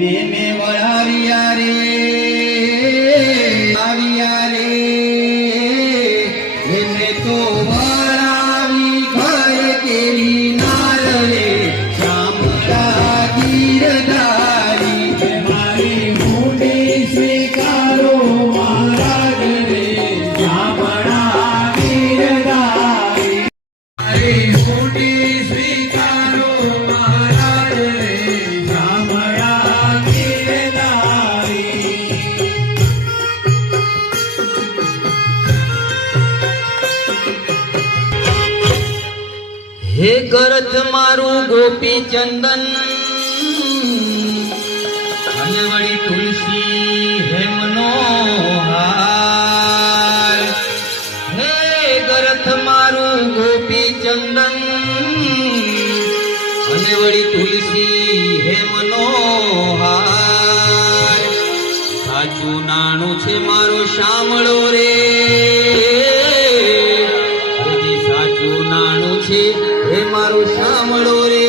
એને મેં વળાવ્યા રે આવ્યા રે એને તો વળાવી ઘર કેરી નાર રે શામળા ગીરધારી મારી મોટી સ્વીકારો મહારાજ રે શામળા ગીરધારી મારી મોટી સ્વીકારો મહારાજ રે શામળા ગીરધારી હે ગરથ મારું ગોપી ચંદન અને વળી તુલસી હે મનોહાર હે ગરથ મારું ગોપી ચંદન અને વળી તુલસી હે મનોહાર સાચું નાણું છે મારો શામળો રે સાચું નાણું છે હે મારું શામળો રે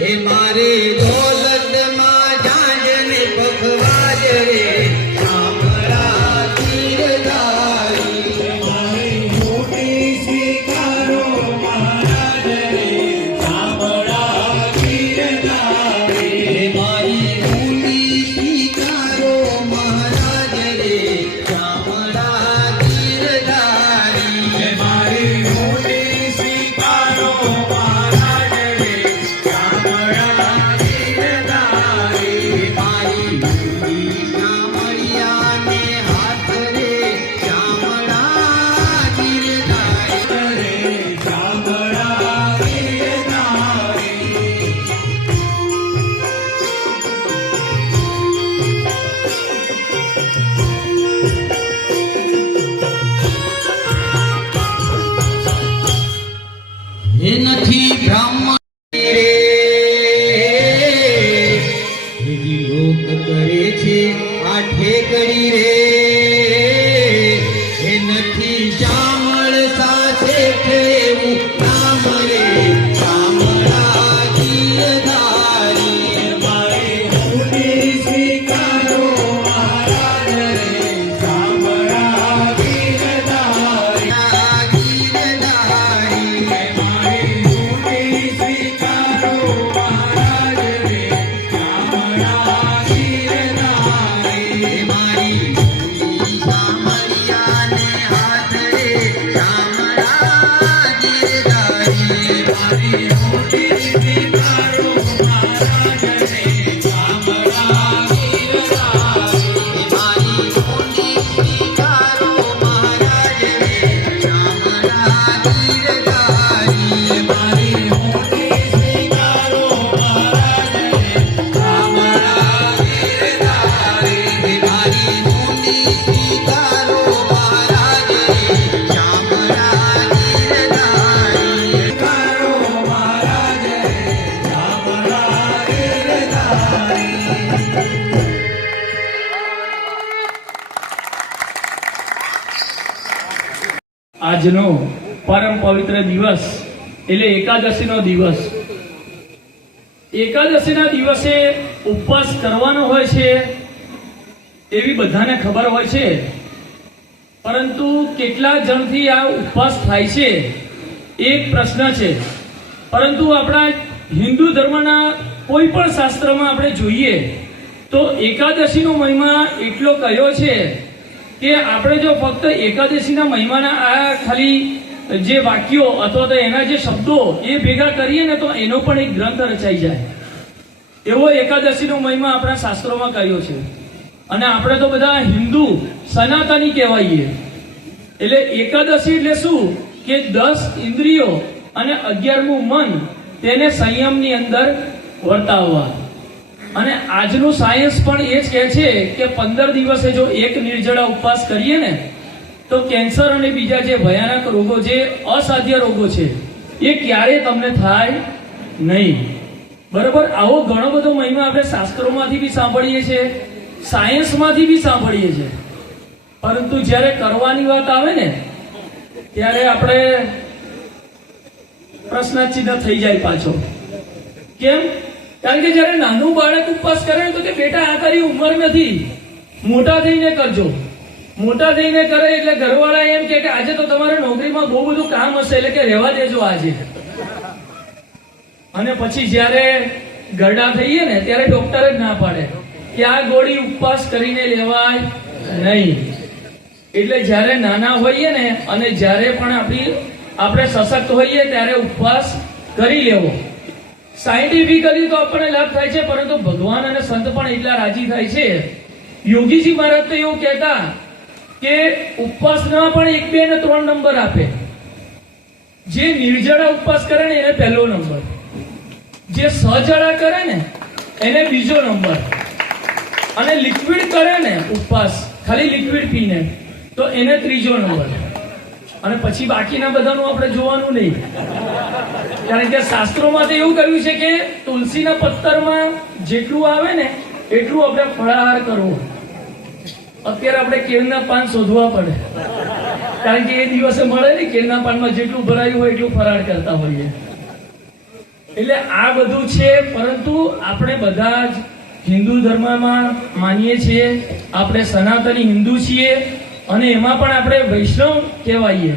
હે મારે દોલતમાં જાંજને પખવાજ રે શામળા ગીરધારી મારી મોટી સ્વીકારો મહારાજ રે શામળા ગીરધારી હે મારી ઊંડી સ્વીકારો મહારાજ રે શામળા ગીરધારી મારી મોટી સ્વીકારો મહારાજ રે શામળા ગીરધારી મારી ઊંડી શામળિયાને હાથ રે શામળા ગીરધારી રે શામળા ગીરધારી હે નથી બ્રાહ્મણ રે બીજી લોક કરે છે આઠે કડી રે હે નથી શામળ સાથે એવું નામ રે શામળા ગીરધારી મારી મોટી સ્વીકારો મહારાજ રે શામળા ગીરધારી ગીરધારી મારી મોટી સ્વીકારો મહારાજ રે શામળા ગીરધારી મારી ઊંડી શામળિયાને હાથ રે શામળા ગીરધારી મારી મોટી સ્વીકારો મહારાજ રે શામળા ગીરધારી મારી ઊંડી સ્વીકારો મહારાજ રે શામળા ગીરધારી મારી મોટી સ્વીકારો મહારાજ રે શામળા ગીરધારી મારી ઊંડી સ્વીકારો મહારાજ રે શામળા ગીરધારી સ્વીકારો મહારાજ રે શામળા ગીરધારી આજનો પરમ પવિત્ર દિવસ એટલે એકાદશીનો દિવસ. એકાદશીના દિવસે ઉપવાસ કરવાનો હોય છે એવી બધાને ખબર હોય છે, પરંતુ કેટલા જણથી આ ઉપવાસ થાય છે એક પ્રશ્ન છે. પરંતુ આપણા હિન્દુ ધર્મના કોઈ પણ શાસ્ત્રમાં આપણે જોઈએ તો એકાદશીનો મહિમા એટલો કયો છે કે આપણે જો ફક્ત એકાદશીના મહિમાના આ ખાલી જે વાક્યો અથવા તો એના જે શબ્દો એ ભેગા કરીએ ને તો એનો પણ એક ગ્રંથ રચાઈ જાય એવો એકાદશીનો મહિમા આપણા શાસ્ત્રોમાં કર્યો છે. અને આપણે તો બધા હિન્દુ સનાતની કહેવાઈએ. એટલે એકાદશી એટલે શું કે 10 ઇન્દ્રિયો અને 11મું મન તેને સંયમની અંદર વર્તાવવા. અને આજનું સાયન્સ પણ એ જ કહે છે કે 15 દિવસે જો એક નિર્જળા ઉપવાસ કરીએ ને તો કેન્સર અને બીજા જે ભયાનક રોગો, જે અસાધ્ય રોગો છે, એ ક્યારે તમને થાય નહીં. બરાબર? આવો ઘણો બધો મહિમા આપણે શાસ્ત્રોમાંથી બી સાંભળીએ છીએ, સાયન્સમાંથી બી સાંભળીએ છીએ. પરંતુ જ્યારે કરવાની વાત આવે ને ત્યારે આપણે પ્રશ્નચિહ્ન થઈ જાય પાછો. કેમ? કારણ કે જ્યારે નાનું બાળક ઉપવાસ કરે ને તો કે બેટા આ તારી ઉંમર નથી, મોટા થઈને કરજો. મોટા થઈને કરે એટલે ઘરવાળા એમ કે આજે તો તમારે નોકરીમાં બહુ બધું કામ હશે એટલે કે રહેવા દેજો આજે. અને પછી જ્યારે ગરડા થઈએ ને ત્યારે ડોક્ટર જ ના પાડે કે આ ગોળી ઉપવાસ કરીને લેવાય નહીં. એટલે જ્યારે નાના હોઈએ ને અને જ્યારે પણ આપણે સશક્ત હોઈએ ત્યારે ઉપવાસ કરી લેવો. સાયન્ટિફિકલી તો આપણને લાભ થાય છે, પરંતુ ભગવાન અને સંત પણ એટલા રાજી થાય છે. યોગીજી મહારાજ તો એવું કહેતા કે ઉપવાસના પણ 1, 2 અને 3 નંબર આપે. જે નિર્જળા ઉપવાસ કરે ને એને પહેલો નંબર, જે સજળા કરે ને એને બીજો નંબર, અને લિક્વિડ કરે ને ઉપવાસ ખાલી લિક્વિડ પીને તો એને ત્રીજો નંબર. અને પછી બાકીના બધાનું આપણે જોવાનું નહીં, કારણ કે શાસ્ત્રોમાં તો એવું કહ્યું છે કે તુલસીના પત્તરમાં જેટલું આવે ને એટલું આપણે ફળાહાર કરવો. અત્યારે આપણે કેળના પાન શોધવા પડે, કારણ કે એ દિવસે મળે ને કેળના પાનમાં જેટલું ભરાયું હોય એટલું ફરાળ કરતા હોઈએ. એટલે આ બધું છે, પરંતુ આપણે બધા જ હિન્દુ ધર્મમાં માનીએ છીએ, આપણે સનાતની હિન્દુ છીએ, અને એમાં પણ આપણે વૈષ્ણવ કહેવાઈએ.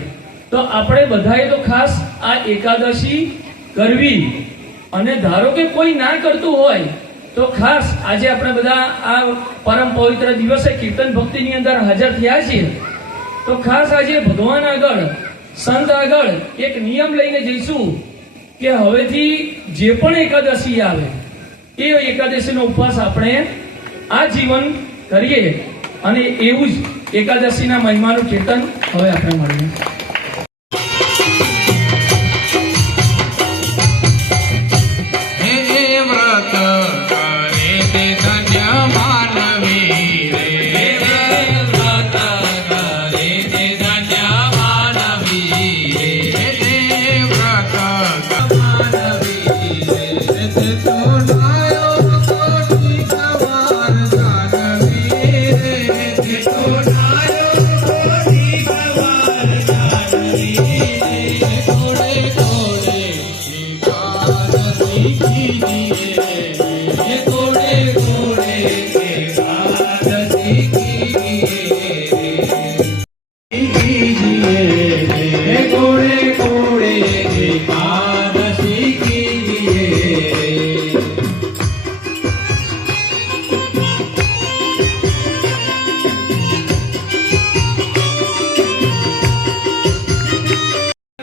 તો આપણે બધાએ તો ખાસ આ એકાદશી કરવી. અને ધારો કે કોઈ ના કરતું હોય તો ખાસ આજે આપણે બધા આ પરમ પવિત્ર દિવસે કીર્તન ભક્તિની અંદર હાજર થયા છીએ, તો ખાસ આજે ભગવાન આગળ, સંત આગળ એક નિયમ લઈને જઈશું કે હવેથી જે પણ એકાદશી આવે એ એકાદશીનો ઉપવાસ આપણે આ જીવન કરીએ. અને એવું જ એકાદશીના મહિમાનું કીર્તન હવે આપણે મળીએ.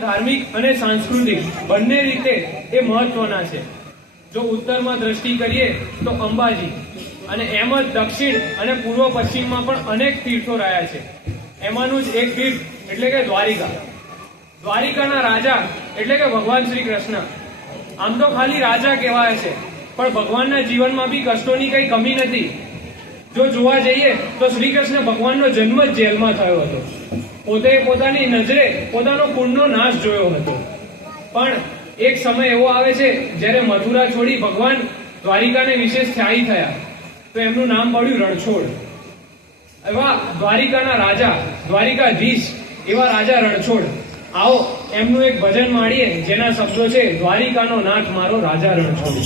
ધાર્મિક અને સાંસ્કૃતિક બંને રીતે એ મહત્વના છે. જો ઉત્તરમાં દ્રષ્ટિ કરીએ તો અંબાજી, અને એમ જ દક્ષિણ અને પૂર્વ પશ્ચિમમાં પણ અનેક તીર્થો રહ્યા છે. એમાંનું જ એક તીર્થ એટલે કે દ્વારિકા. દ્વારિકાના રાજા એટલે કે ભગવાન શ્રી કૃષ્ણ. આમ તો ખાલી રાજા કહેવાય છે, પણ ભગવાનના જીવનમાં બી કષ્ટોની કઈ કમી નથી. જો જોવા જઈએ તો શ્રી કૃષ્ણ ભગવાનનો જન્મ જ જેલમાં થયો હતો. પોતે પોતાની નજરે પોતાનો કુળનો નાશ જોયો હતો. પણ એક સમય એવો આવે છે જ્યારે મથુરા છોડી ભગવાન દ્વારિકાને વિશેષ સ્થાયી થયા, તો એમનું નામ પડ્યું રણછોડ. એવા દ્વારિકાના રાજા, દ્વારિકાધીશ એવા રાજા રણછોડ. આવો એમનું એક ભજન માણીએ જેના શબ્દો છે, દ્વારિકાનો નાથ મારો રાજા રણછોડ.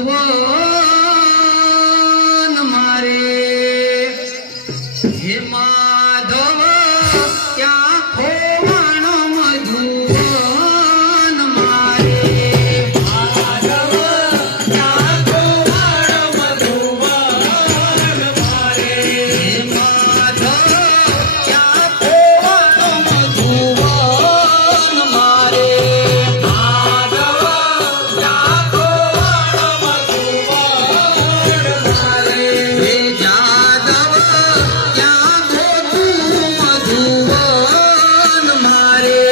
મધુવન મારે હે માધવ ક્યાં ખોવાણો મધુવન મારે માધવ ક્યાં ખોવાણો મધુવન મારે હે માધવ ક્યાં ખોવાણો મધુવન મારે માધવ ક્યાં ખોવાણો મધુવન મારે હે જાદવ ક્યાં ગોતું મધુવન મારે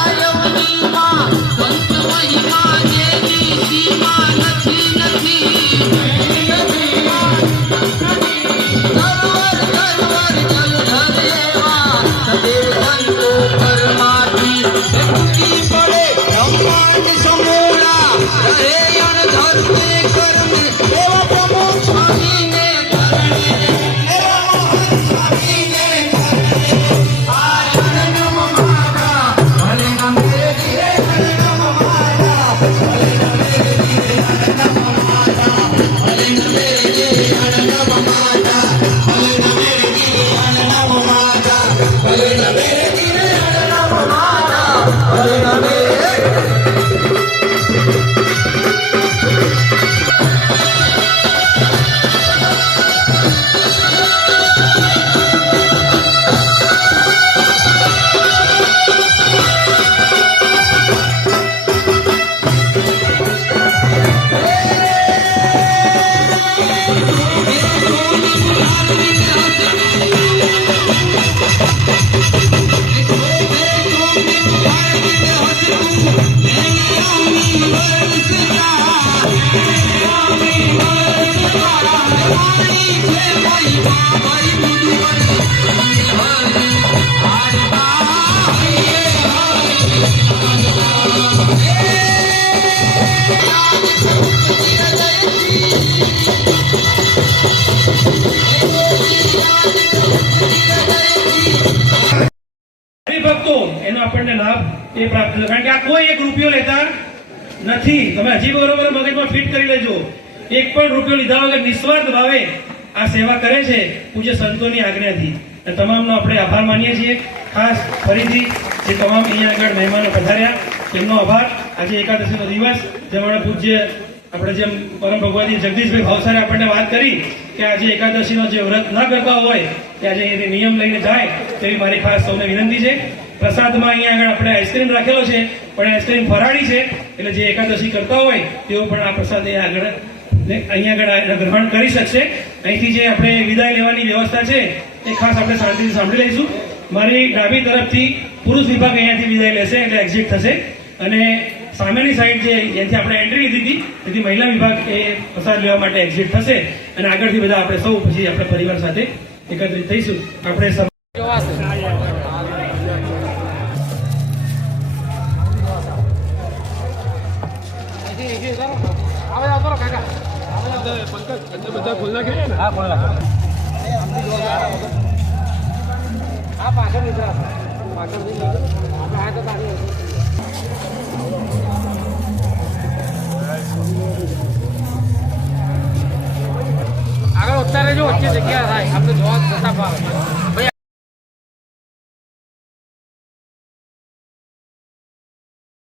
આયવનીમાં સંત મહિમા જેની સીમા નથી જલધર એવા સદેવ સંતો પરમાથી ટૂંકી પડે બ્રહ્માંડ સમૂળા રહે અણધર્મે કર્મે એવા પ્રમુખ સ્વામીને ધરણે એવા મહાન સ્વામીને ધરણે આયન નમ મારા ભલે નમે ધીરે ભલે નમ મારા ભલે નમે ધીરે નમ મારા ભલે નમે ધીરે નમ મારા ભલે નમે ધીરે નમ મારા ભલે નમે ધીરે નમ મારા ભલે નમે હરિભક્તો એનો આપણને લાભ એ પ્રાપ્ત થશે. કારણ કે આ કોઈ એક રૂપિયો લેતા નથી. તમે હજી બરોબર મગજમાં ફિટ કરી લેજો. એક પણ રૂપિયો લીધા વગર નિસ્વાર્થ ભાવે આ સેવા કરે છે પૂજ્ય સંતોની આજ્ઞાથી. અને તમામનો આપણે આભાર માનીએ છીએ. ખાસ ફરીથી જે તમામ અહીંયા આગળ મહેમાનો પધાર્યા તેમનો આભાર. આજે એકાદશીનો દિવસ જેમાં પૂજ્ય આપણે જેમ પરમ ભગવાન જગદીશભાઈ ભાવસારે આપણને વાત કરી કે આજે એકાદશીનો જે વ્રત ના કરતા હોય કે આજે એ નિયમ લઈને જાય તેવી મારી ખાસ સૌને વિનંતી છે. પ્રસાદમાં અહીંયા આગળ આપણે આઈસ્ક્રીમ રાખેલો છે, પણ આઈસ્ક્રીમ ફરાળી છે, એટલે જે એકાદશી કરતા હોય તેઓ પણ આ પ્રસાદ અહીંયા આગળ ગ્રહણ કરી શકશે. અહીંથી જે આપણે વિદાય લેવાની વ્યવસ્થા છે એ ખાસ આપણે શાંતિથી સાંભળી લઈશું. મારી ડાબી તરફથી પુરુષ વિભાગ અહીંયાથી વિદાય લેશે એટલે એક્ઝિટ થશે, અને સામેની સાઈડ જે જ્યાંથી આપણે એન્ટ્રી લીધી હતી તેથી મહિલા વિભાગ એ પ્રસાદ લેવા માટે એક્ઝિટ થશે, અને આગળથી બધા આપણે સૌ પછી આપણે પરિવાર સાથે એકત્રિત થઈશું. આપણે આગળ ઉતારે જો વચ્ચે જગ્યા થાય આપણે જોવા જતા ભાઈ